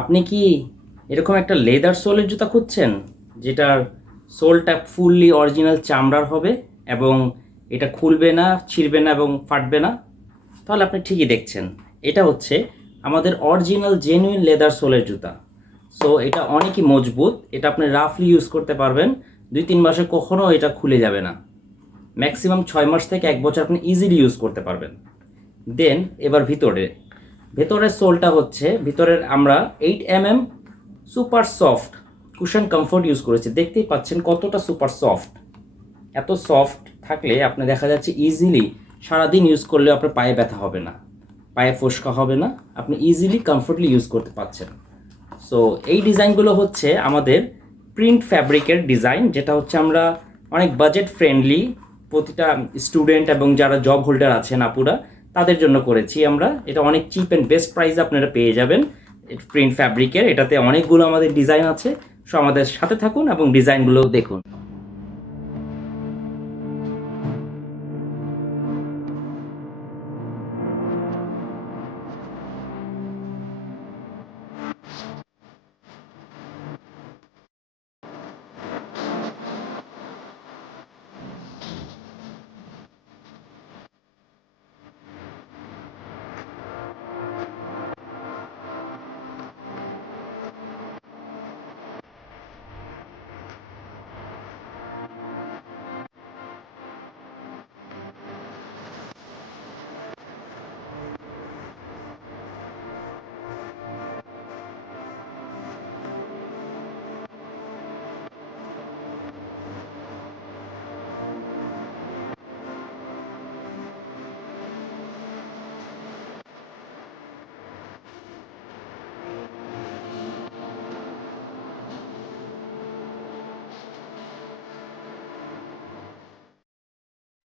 আপনি কি এরকম একটা লেদার সোলের জুতা খুঁজছেন, যেটার সোলটা ফুললি অরিজিনাল চামড়ার হবে এবং এটা খুলবে না, ছিঁড়বে না এবং ফাটবে না? তাহলে আপনি ঠিকই দেখছেন। এটা হচ্ছে আমাদের অরিজিনাল জেনুইন লেদার সোলের জুতা। সো এটা অনেকই মজবুত, এটা আপনি রাফলি ইউজ করতে পারবেন। 2-3 মাসে কখনো এটা খুলে যাবে না। ম্যাক্সিমাম 6 মাস থেকে 1 বছর আপনি ইজিলি ইউজ করতে পারবেন। দেন এবার ভেতরের সোলটা হচ্ছে, ভিতরের আমরা 8 mm super soft cushion comfort use করেছি। দেখতেই পাচ্ছেন কতটা সুপার সফট। এত সফট থাকলে আপনি দেখা যাচ্ছে ইজিলি সারাদিন ইউজ করলে আপনার পায়ে ব্যথা হবে না, পায়ে ফোসকা হবে না, আপনি ইজিলি কমফোর্টলি ইউজ করতে পারছেন। সো এই ডিজাইনগুলো হচ্ছে আমাদের প্রিন্ট ফ্যাব্রিকের ডিজাইন, যেটা হচ্ছে আমরা অনেক বাজেট ফ্রেন্ডলি প্রতিটা স্টুডেন্ট এবং যারা জব হোল্ডার আছেন আপুরা, তাদের জন্য করেছি আমরা। এটা অনেক চিপ অ্যান্ড বেস্ট প্রাইসে আপনারা পেয়ে যাবেন প্রিন্ট ফ্যাব্রিকের। এটাতে অনেকগুলো আমাদের ডিজাইন আছে। সো আমাদের সাথে থাকুন এবং ডিজাইনগুলো দেখুন।